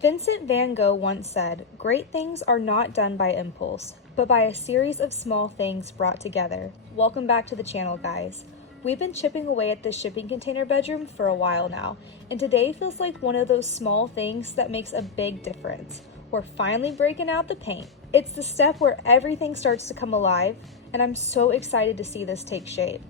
Vincent van Gogh once said, "Great things are not done by impulse, but by a series of small things brought together." Welcome back to the channel, guys. We've been chipping away at this shipping container bedroom for a while now, and today feels like one of those small things that makes a big difference. We're finally breaking out the paint. It's the step where everything starts to come alive, and I'm so excited to see this take shape.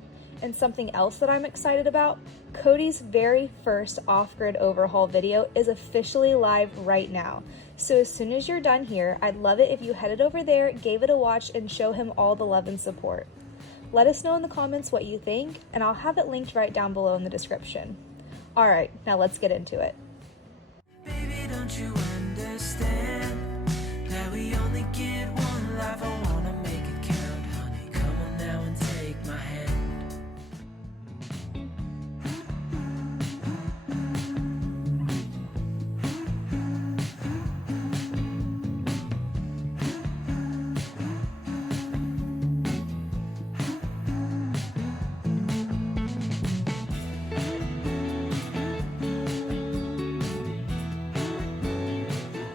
And something else that I'm excited about, Cody's very first off-grid overhaul video is officially live right now. So as soon as you're done here, I'd love it if you headed over there, gave it a watch, and show him all the love and support. Let us know in the comments what you think, and I'll have it linked right down below in the description. All right, now let's get into it. Baby, don't you understand that we only get one life? I wanna make it count, honey. Come on now and take my hand.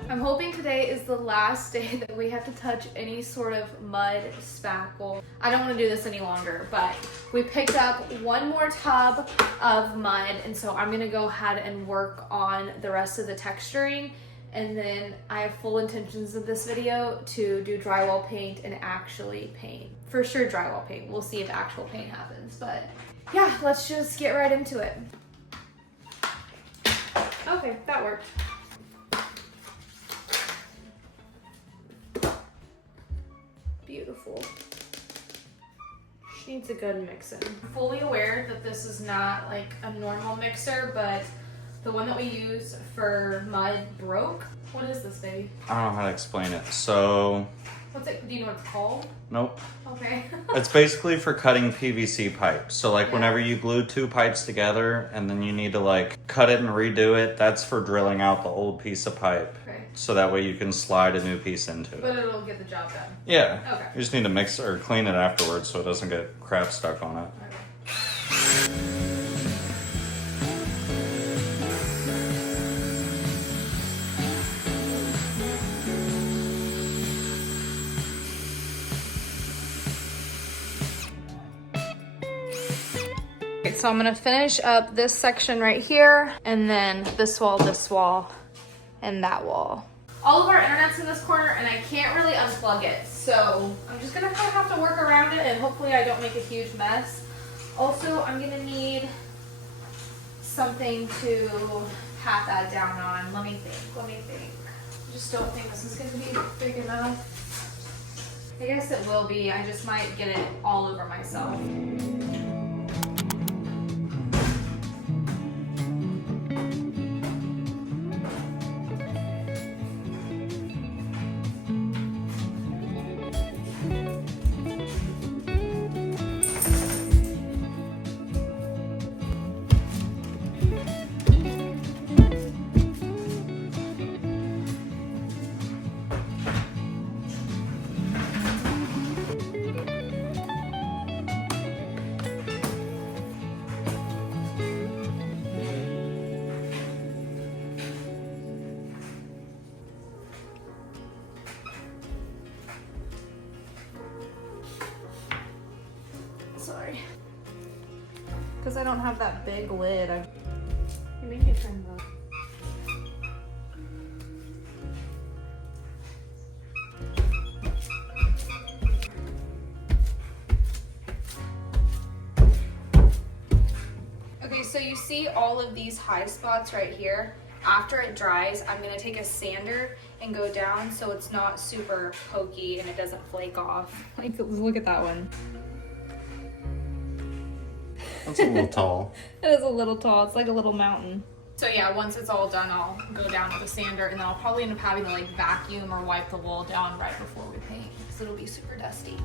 I'm hoping today is the last day that we have to touch any sort of mud spackle. I don't want to do this any longer, but we picked up one more tub of mud, and so I'm gonna go ahead and work on the rest of the texturing, and then I have full intentions of this video to do drywall paint and actually paint. For sure drywall paint. We'll see if actual paint happens, but yeah, let's just get right into it. Okay, that worked. Beautiful. She needs a good mixing. I'm fully aware that this is not like a normal mixer, but the one that we use for mud broke. What is this, baby? I don't know how to explain it. So, What's it? Do you know what it's called? nope. Okay. It's basically for cutting PVC pipes. So like Yeah. whenever you glue two pipes together and then you need to like cut it and redo it, that's for drilling out the old piece of pipe. Okay. So that way you can slide a new piece into But it. it'll get the job done. Yeah. Okay. You just need to mix or clean it afterwards so it doesn't get crap stuck on it. Okay. Okay, so I'm gonna finish up this section right here, and then this wall, and that wall. All of our internet's in this corner, and I can't really unplug it, so I'm just gonna kind of have to work around it, and hopefully I don't make a huge mess. Also, I'm gonna need something to pat that down on. Let me think. I just don't think this is gonna be big enough. I guess it will be, I just might get it all over myself. Sorry. Because I don't have that big lid. You made me turn the... Okay, so you see all of these high spots right here. After it dries, I'm gonna take a sander and go down so it's not super pokey and it doesn't flake off. Like, look at that one. That's a little tall. It is a little tall. It's like a little mountain. So yeah, once it's all done, I'll go down with a sander, and then I'll probably end up having to like vacuum or wipe the wall down right before we paint because it'll be super dusty.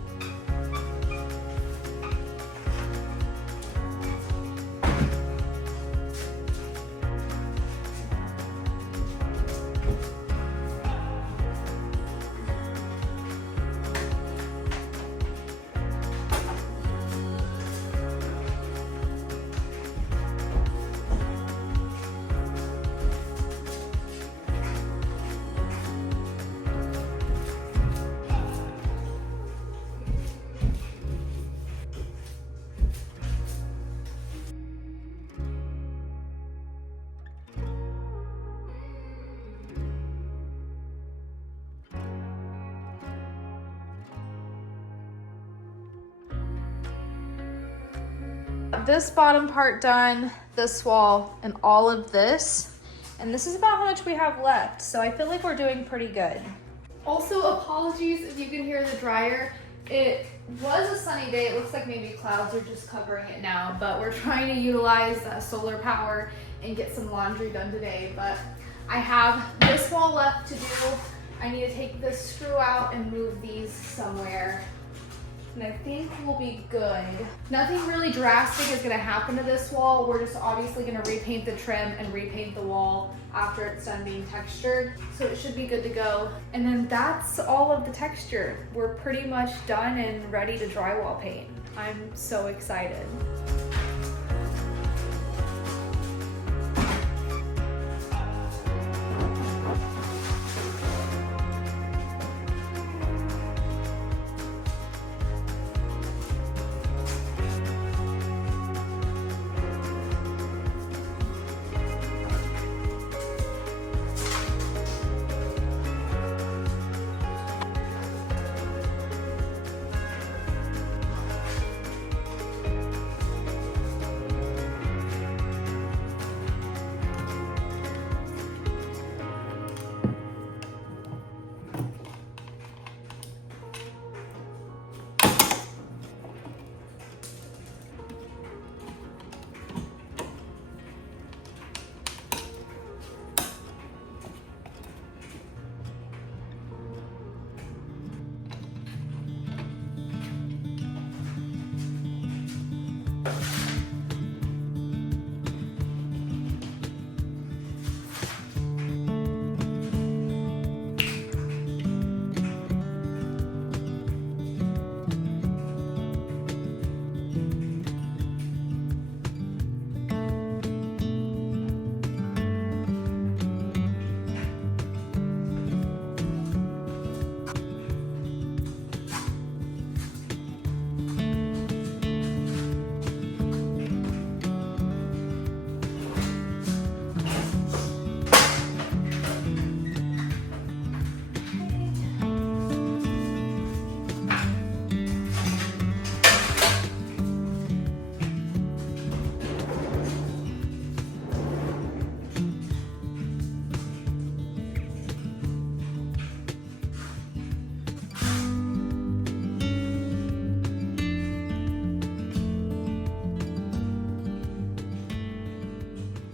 this bottom part done, this wall, and all of this. And this is about how much we have left. So I feel like we're doing pretty good. Also, apologies if you can hear the dryer. It was a sunny day. It looks like maybe clouds are just covering it now, but we're trying to utilize solar power and get some laundry done today. But I have this wall left to do. I need to take this screw out and move these somewhere. And I think we'll be good. Nothing really drastic is gonna happen to this wall. We're just obviously gonna repaint the trim and repaint the wall after it's done being textured. So it should be good to go. And then that's all of the texture. We're pretty much done and ready to drywall paint. I'm so excited.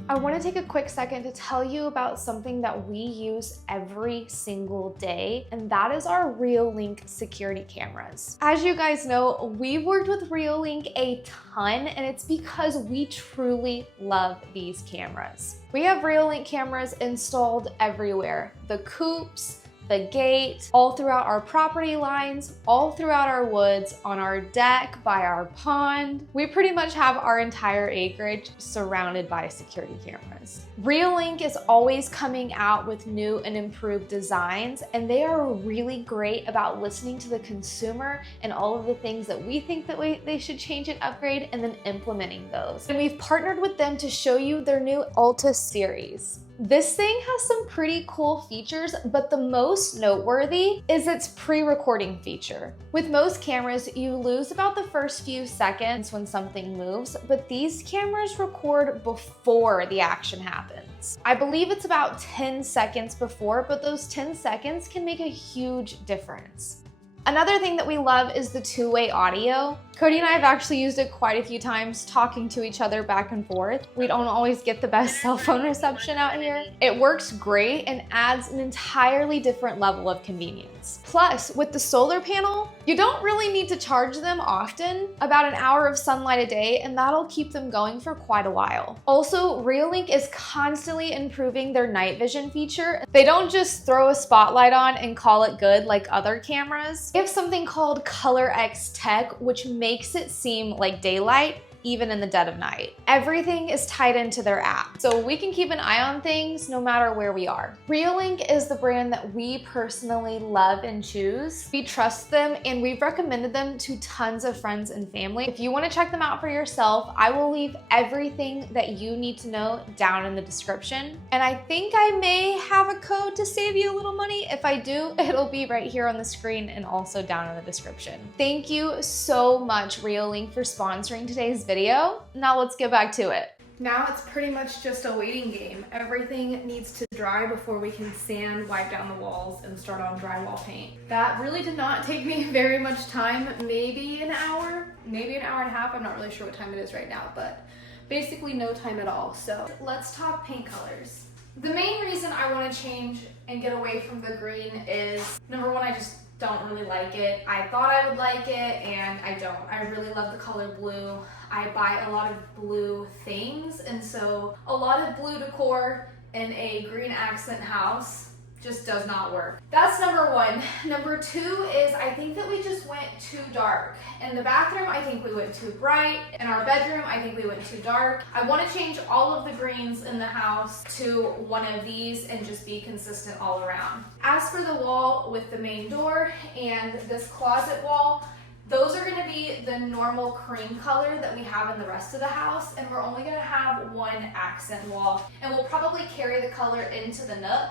I want to take a quick second to tell you about something that we use every single day, and that is our Reolink security cameras. As you guys know, we've worked with Reolink a ton, and it's because we truly love these cameras. We have Reolink cameras installed everywhere. The coops, the gate, all throughout our property lines, all throughout our woods, on our deck, by our pond. We pretty much have our entire acreage surrounded by security cameras. Reolink is always coming out with new and improved designs, and they are really great about listening to the consumer and all of the things that we think that they should change and upgrade, and then implementing those. And we've partnered with them to show you their new Alta series. This thing has some pretty cool features, but the most noteworthy is its pre-recording feature. With most cameras, you lose about the first few seconds when something moves, but these cameras record before the action happens. I believe it's about 10 seconds before, but those 10 seconds can make a huge difference. Another thing that we love is the two-way audio. Cody and I have actually used it quite a few times, talking to each other back and forth. We don't always get the best cell phone reception out here. It works great and adds an entirely different level of convenience. Plus, with the solar panel, you don't really need to charge them often, about an hour of sunlight a day, and that'll keep them going for quite a while. Also, Reolink is constantly improving their night vision feature. They don't just throw a spotlight on and call it good like other cameras. They have something called Color X Tech, which makes it seem like daylight even in the dead of night. Everything is tied into their app, so we can keep an eye on things no matter where we are. Reolink is the brand that we personally love and choose. We trust them, and we've recommended them to tons of friends and family. If you want to check them out for yourself, I will leave everything that you need to know down in the description. And I think I may have a code code to save you a little money? If I do, it'll be right here on the screen and also down in the description. Thank you so much, Reolink, for sponsoring today's video. Now let's get back to it. Now it's pretty much just a waiting game. Everything needs to dry before we can sand, wipe down the walls, and start on drywall paint. That really did not take me very much time, maybe an hour, maybe an hour and a half. I'm not really sure what time it is right now, but basically no time at all. So let's talk paint colors. The main reason I want to change and get away from the green is, number one, I just don't really like it. I thought I would like it and I don't. I really love the color blue. I buy a lot of blue things, and so a lot of blue decor in a green accent house just does not work. That's number one. Number two is I think that we just went too dark. In the bathroom, I think we went too bright. In our bedroom, I think we went too dark. I want to change all of the greens in the house to one of these and just be consistent all around. As for the wall with the main door and this closet wall, those are going to be the normal cream color that we have in the rest of the house, and we're only going to have one accent wall, and we'll probably carry the color into the nook,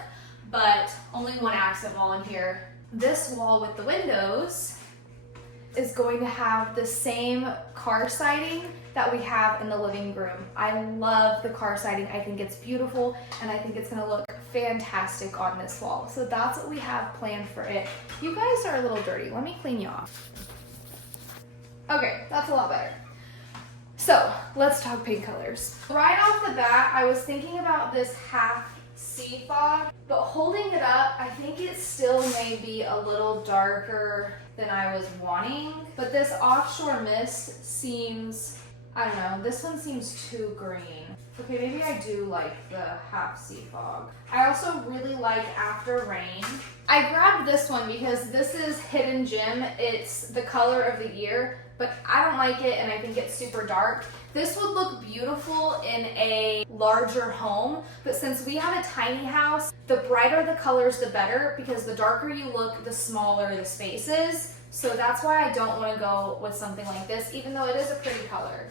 but only one accent wall in here. This wall with the windows is going to have the same car siding that we have in the living room. I love the car siding. I think it's beautiful, and I think it's going to look fantastic on this wall. So that's what we have planned for it. You guys are a little dirty. Let me clean you off. Okay, that's a lot better. So let's talk paint colors. Right off the bat, I was thinking about this half sea fog, but holding it up, I think it still may be a little darker than I was wanting. But this offshore mist seems, I don't know, this one seems too green. Okay, maybe I do like the half sea fog. I also really like After Rain. I grabbed this one because this is Hidden Gem. It's the color of the year, but I don't like it and I think it's super dark. This would look beautiful in a larger home, but since we have a tiny house, the brighter the colors, the better, because the darker you look, the smaller the space is. So that's why I don't want to go with something like this, even though it is a pretty color.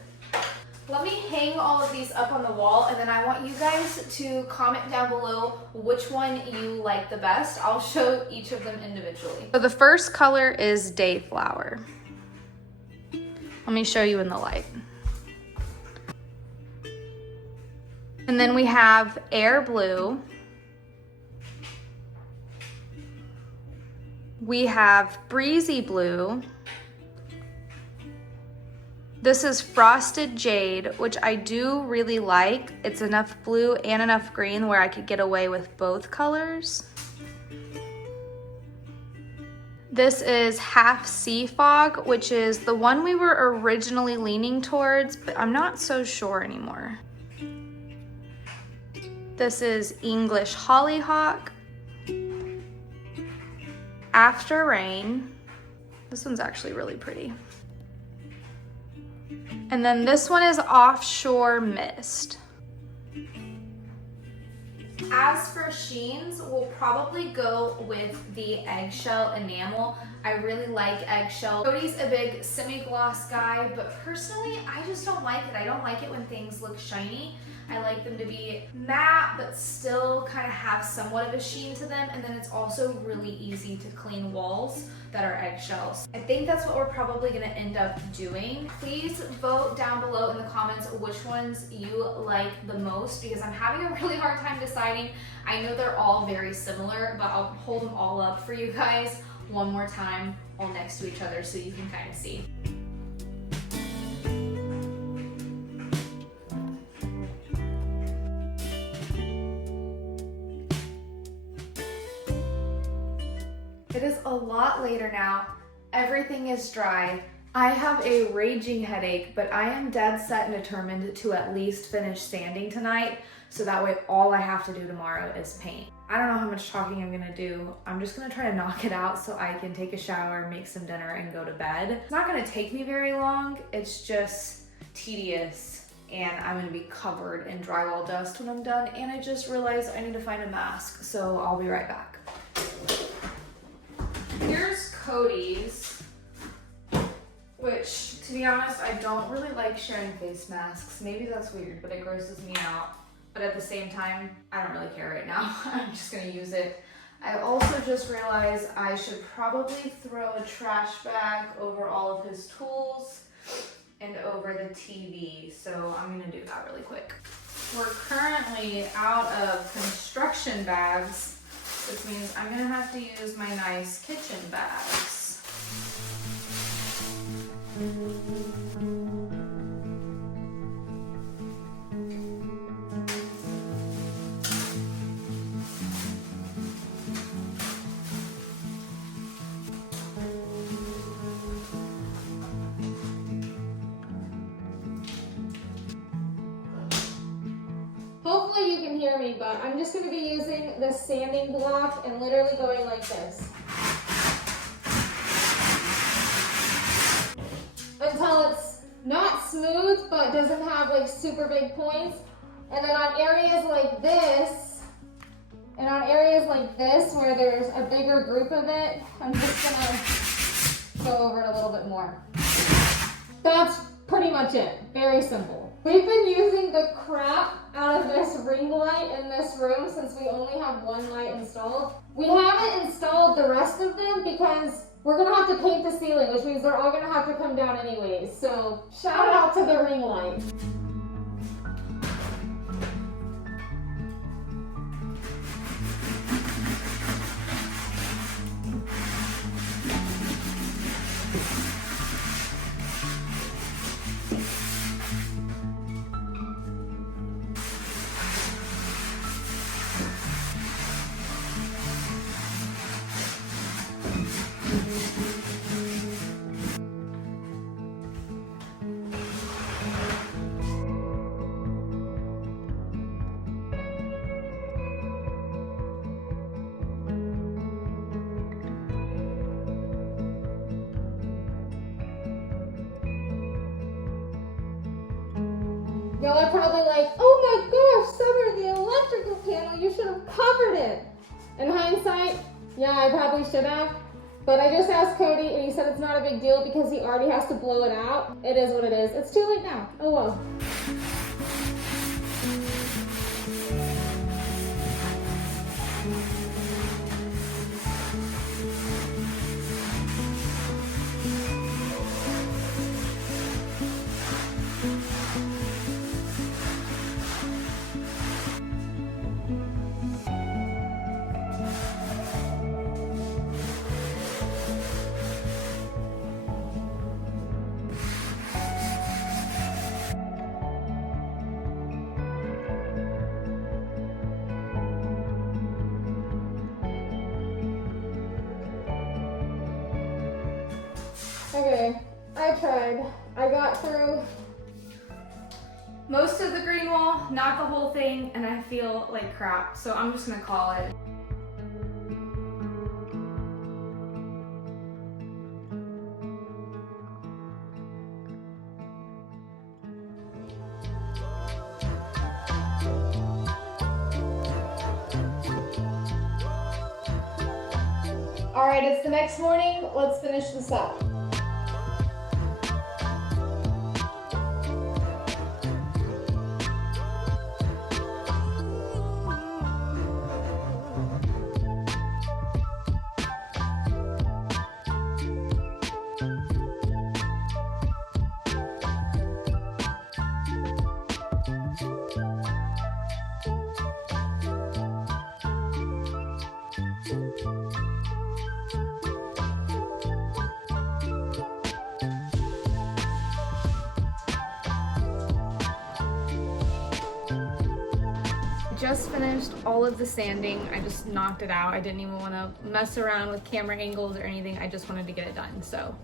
Let me hang all of these up on the wall, and then I want you guys to comment down below which one you like the best. I'll show each of them individually. So the first color is Dayflower. Let me show you in the light. And then we have Air Blue. We have Breezy Blue. This is Frosted Jade, which I do really like. It's enough blue and enough green where I could get away with both colors. This is Half Sea Fog, which is the one we were originally leaning towards, but I'm not so sure anymore. This is English Hollyhock. After Rain. This one's actually really pretty. And then this one is Offshore Mist. As for sheens, we'll probably go with the eggshell enamel. I really like eggshell. Cody's a big semi-gloss guy, but personally, I just don't like it. I don't like it when things look shiny. I like them to be matte, but still kind of have somewhat of a sheen to them. And then it's also really easy to clean walls that are eggshells. I think that's what we're probably gonna end up doing. Please vote down below in the comments which ones you like the most, because I'm having a really hard time deciding. I know they're all very similar, but I'll hold them all up for you guys one more time, all next to each other so you can kind of see. It is a lot later now. Everything is dry. I have a raging headache, but I am dead set and determined to at least finish sanding tonight, so that way all I have to do tomorrow is paint. I don't know how much talking I'm gonna do. I'm just gonna try to knock it out so I can take a shower, make some dinner, and go to bed. It's not gonna take me very long. It's just tedious, and I'm gonna be covered in drywall dust when I'm done, and I just realized I need to find a mask, so I'll be right back. Here's Cody's, which, to be honest, I don't really like sharing face masks. Maybe that's weird, but it grosses me out. but at the same time, I don't really care right now. I'm just gonna use it. I also just realized I should probably throw a trash bag over all of his tools and over the TV. So I'm gonna do that really quick. We're currently out of construction bags, which means I'm gonna have to use my nice kitchen bags. Hopefully you can hear me, but I'm just going to be using the sanding block and literally going like this until it's not smooth but doesn't have like super big points. And then on areas like this and on areas like this where there's a bigger group of it, I'm just going to go over it a little bit more. That's pretty much it. Very simple. We've been using the crap out of this ring light in this room since we only have one light installed. We haven't installed the rest of them because we're gonna have to paint the ceiling, which means they're all gonna have to come down anyways. So shout out to the ring light. Y'all are probably like, oh my gosh, Summer, the electrical panel, you should have covered it. In hindsight, yeah, I probably should have. But I just asked Cody and he said it's not a big deal because he already has to blow it out. It is what it is. It's too late now. Oh well. Okay, I tried. I got through most of the green wall, not the whole thing, and I feel like crap, so I'm just gonna call it. All right, it's the next morning. Let's finish this up. Just finished all of the sanding. I just knocked it out. I didn't even want to mess around with camera angles or anything. I just wanted to get it done. So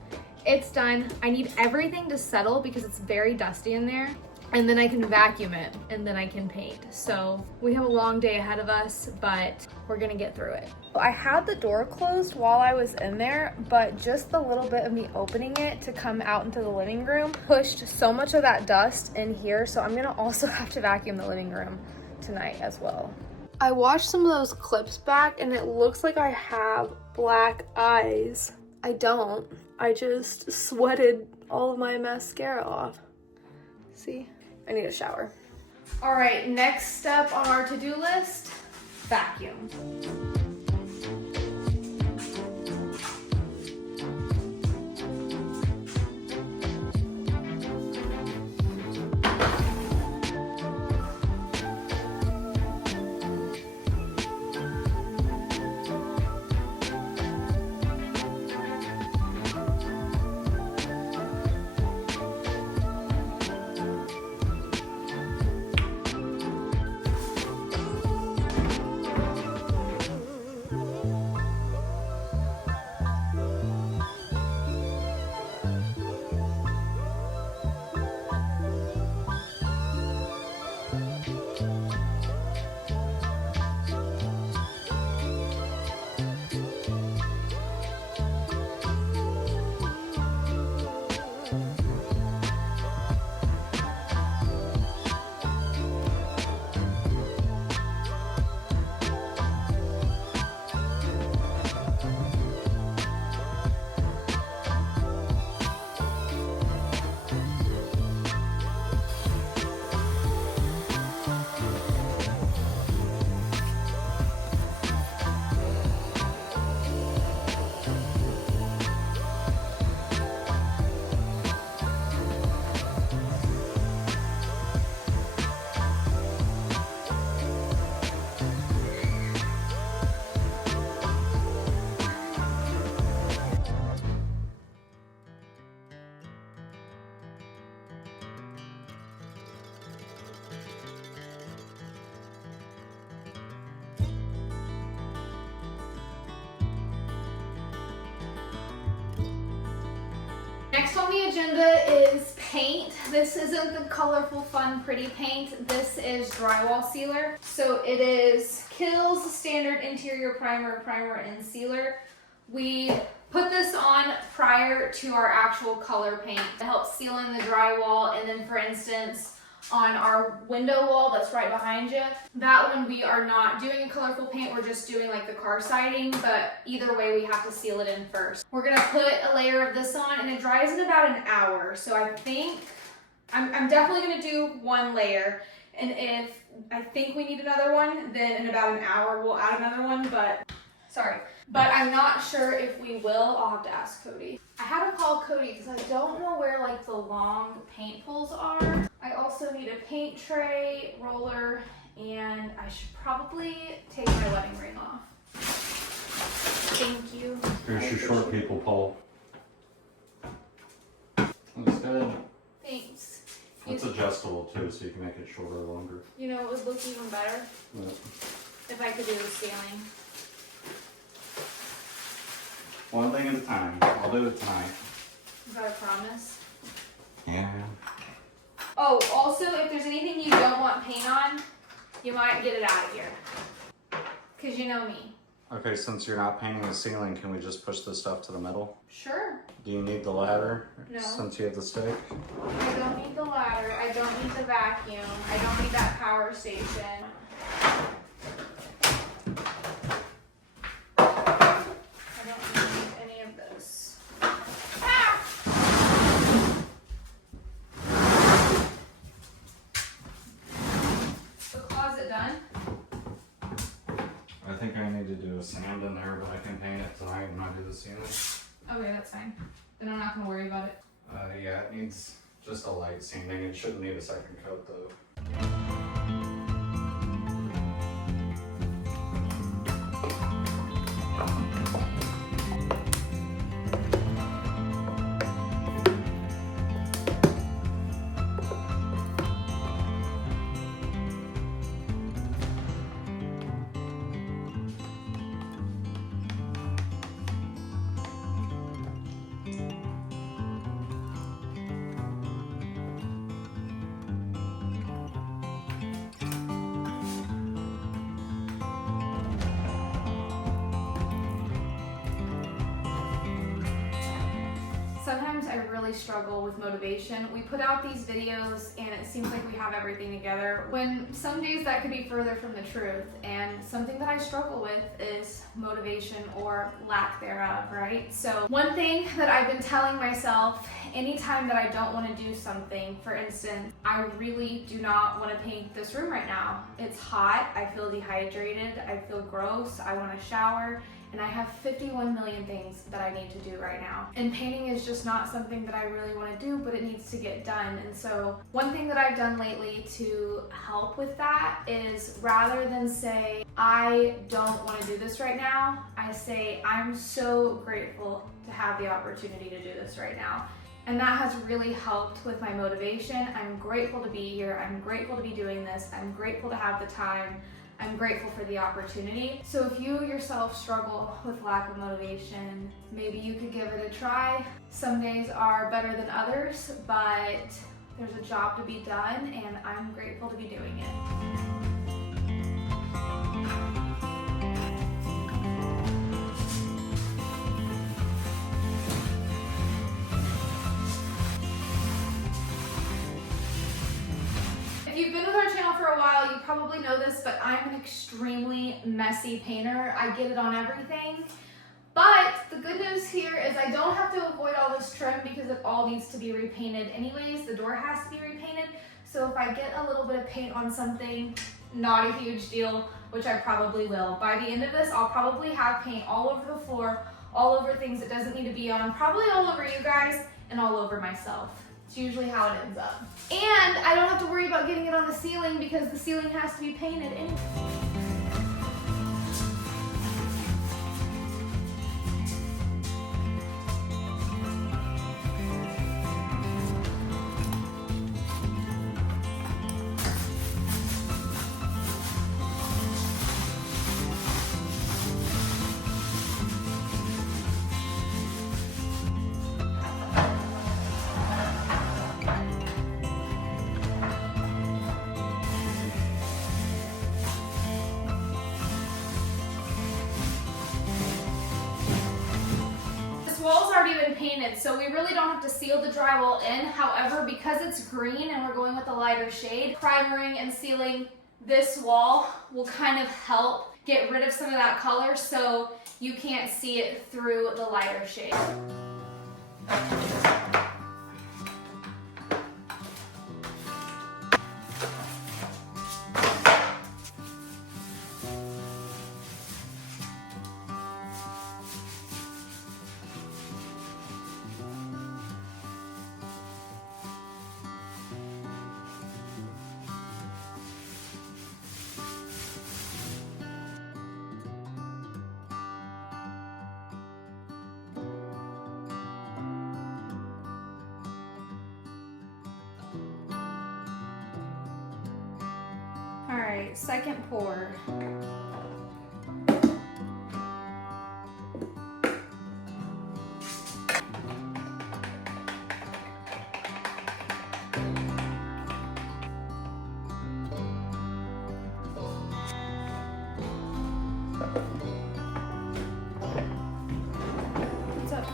it's done. I need everything to settle because it's very dusty in there. And then I can vacuum it and then I can paint. So we have a long day ahead of us, but we're gonna get through it. I had the door closed while I was in there, but just the little bit of me opening it to come out into the living room pushed so much of that dust in here. So I'm gonna also have to vacuum the living room tonight as well. I washed some of those clips back and it looks like I have black eyes. I don't. I just sweated all of my mascara off. See? I need a shower. All right, next step on our to-do list, vacuum. Next on the agenda is paint. This isn't the colorful, fun, pretty paint. This is drywall sealer. So it is Kills Standard Interior Primer, and Sealer. We put this on prior to our actual color paint to help seal in the drywall, and then for instance, on our window wall that's right behind you. That one we are not doing a colorful paint, we're just doing like the car siding, but either way we have to seal it in first. We're gonna put a layer of this on and it dries in about an hour. So I think, I'm definitely gonna do one layer, and if I think we need another one, then in about an hour we'll add another one, but I'm not sure if we will. I'll have to ask Cody. I had to call Cody because I don't know where like the long paint pulls are. I also need a paint tray, roller, and I should probably take my wedding ring off. Thank you. Here's your short people pole. Looks good. Thanks. It's adjustable too, so you can make it shorter or longer. You know, it would look even better Yeah. if I could do the ceiling. One thing at a time. I'll do it tonight. Is that a promise? Yeah. Oh, also, if there's anything you don't want paint on, you might get it out of here. Because you know me. Okay, since you're not painting the ceiling, can we just push this stuff to the middle? Sure. Do you need the ladder? No. Since you have the stick? I don't need the ladder. I don't need the vacuum. I don't need that power station. I don't need any of this. Ah! The closet done? I think I need to do a sand in there, but I can paint it tonight when I do the ceiling. Okay, that's fine. Then I'm not gonna worry about it. Yeah, it needs just a light sanding. It shouldn't need a second coat though. really struggle with motivation. We put out these videos and it seems like we have everything together, when some days that could be further from the truth. And something that I struggle with is motivation or lack thereof, right? So one thing that I've been telling myself anytime that I don't want to do something, for instance, I really do not want to paint this room right now. It's hot, I feel dehydrated, I feel gross, I want to shower, and I have 51 million things that I need to do right now. And painting is just not something that I really want to do, but it needs to get done. And so one thing that I've done lately to help with that is, rather than say, I don't want to do this right now, I say, I'm so grateful to have the opportunity to do this right now. And that has really helped with my motivation. I'm grateful to be here. I'm grateful to be doing this. I'm grateful to have the time. I'm grateful for the opportunity. So if you yourself struggle with lack of motivation, maybe you could give it a try. Some days are better than others, but there's a job to be done, and I'm grateful to be doing it. If you've been with our channel for a while, you probably know this, but I'm an extremely messy painter. I get it on everything. But the good news here is I don't have to avoid all this trim because it all needs to be repainted anyways. The door has to be repainted. So if I get a little bit of paint on something, not a huge deal, which I probably will. By the end of this, I'll probably have paint all over the floor, all over things it doesn't need to be on, probably all over you guys, and all over myself. It's usually how it ends up. And I don't have to worry about getting it on the ceiling because the ceiling has to be painted anyway. Wall's already been painted, so we really don't have to seal the drywall in. However, because it's green and we're going with a lighter shade, primering and sealing this wall will kind of help get rid of some of that color so you can't see it through the lighter shade. All right, second pour. What's up?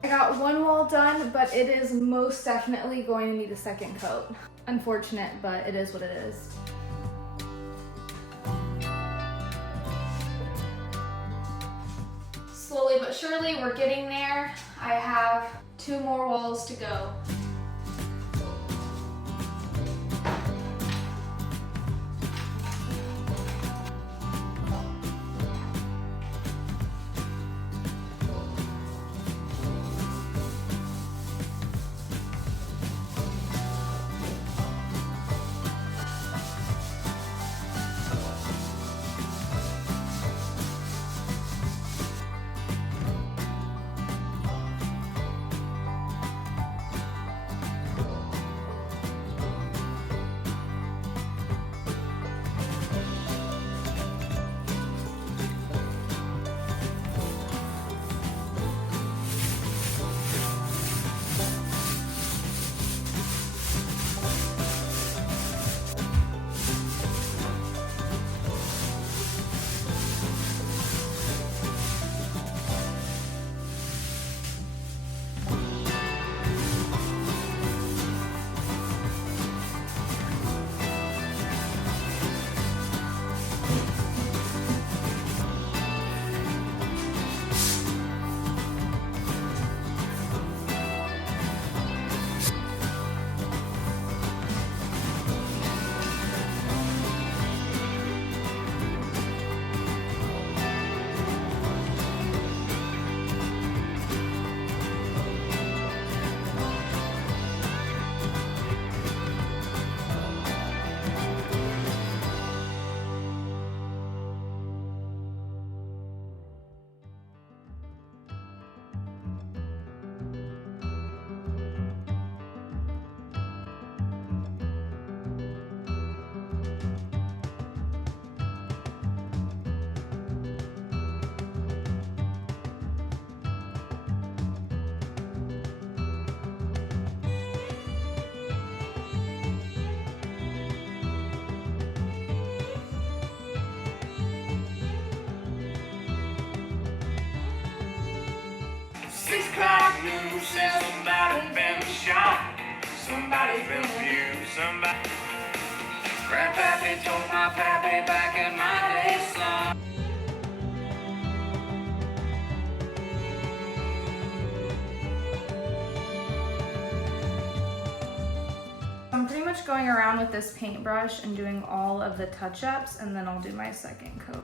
I got one wall done, but it is most definitely going to need a second coat. Unfortunate, but it is what it is. Slowly but surely, we're getting there. I have 2 more walls to go. 6 o'clock news says somebody's been shot. Somebody's been abused. Somebody. Grandpappy told my pappy back in my day, son. I'm pretty much going around with this paintbrush and doing all of the touch-ups, and then I'll do my second coat.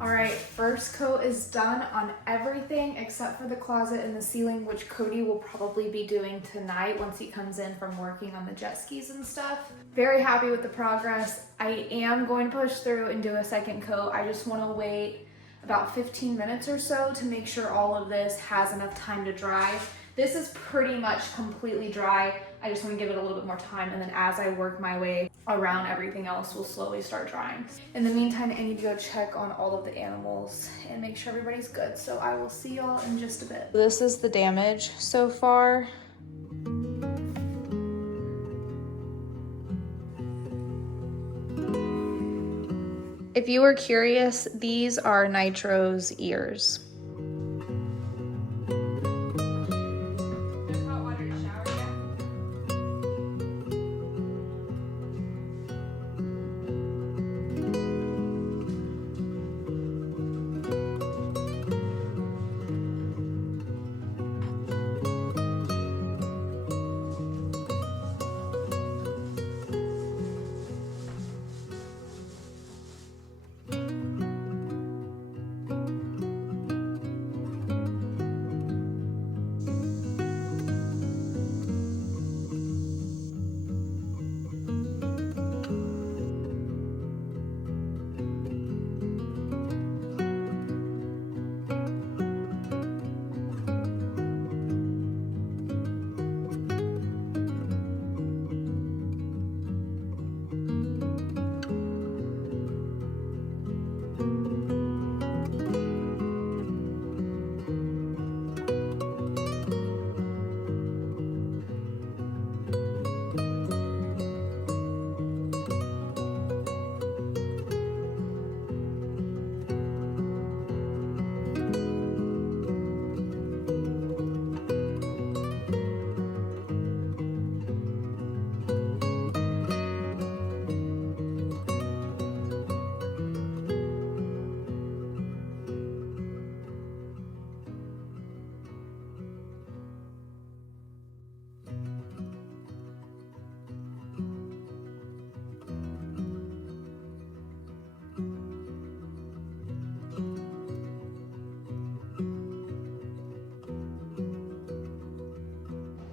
Alright, first coat is done on everything except for the closet and the ceiling, which Cody will probably be doing tonight once he comes in from working on the jet skis and stuff. Very happy with the progress. I am going to push through and do a second coat. I just want to wait about 15 minutes or so to make sure all of this has enough time to dry. This is pretty much completely dry. I just want to give it a little bit more time, and then as I work my way around, everything else will slowly start drying. In the meantime, I need to go check on all of the animals and make sure everybody's good. So I will see y'all in just a bit. This is the damage so far. If you were curious, these are Nitro's ears.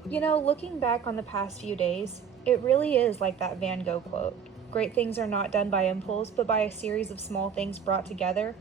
You know, looking back on the past few days, it really is like that Van Gogh quote. Great things are not done by impulse, but by a series of small things brought together.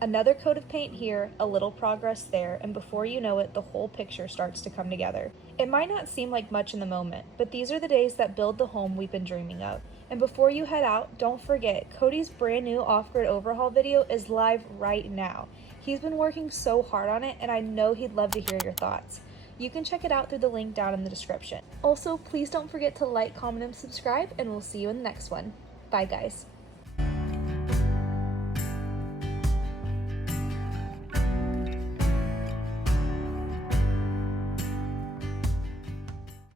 Another coat of paint here, a little progress there, and before you know it, the whole picture starts to come together. It might not seem like much in the moment, but these are the days that build the home we've been dreaming of. And before you head out, don't forget, Cody's brand new off-grid overhaul video is live right now. He's been working so hard on it, and I know he'd love to hear your thoughts. You can check it out through the link down in the description. Also, please don't forget to like, comment, and subscribe, and we'll see you in the next one. Bye, guys.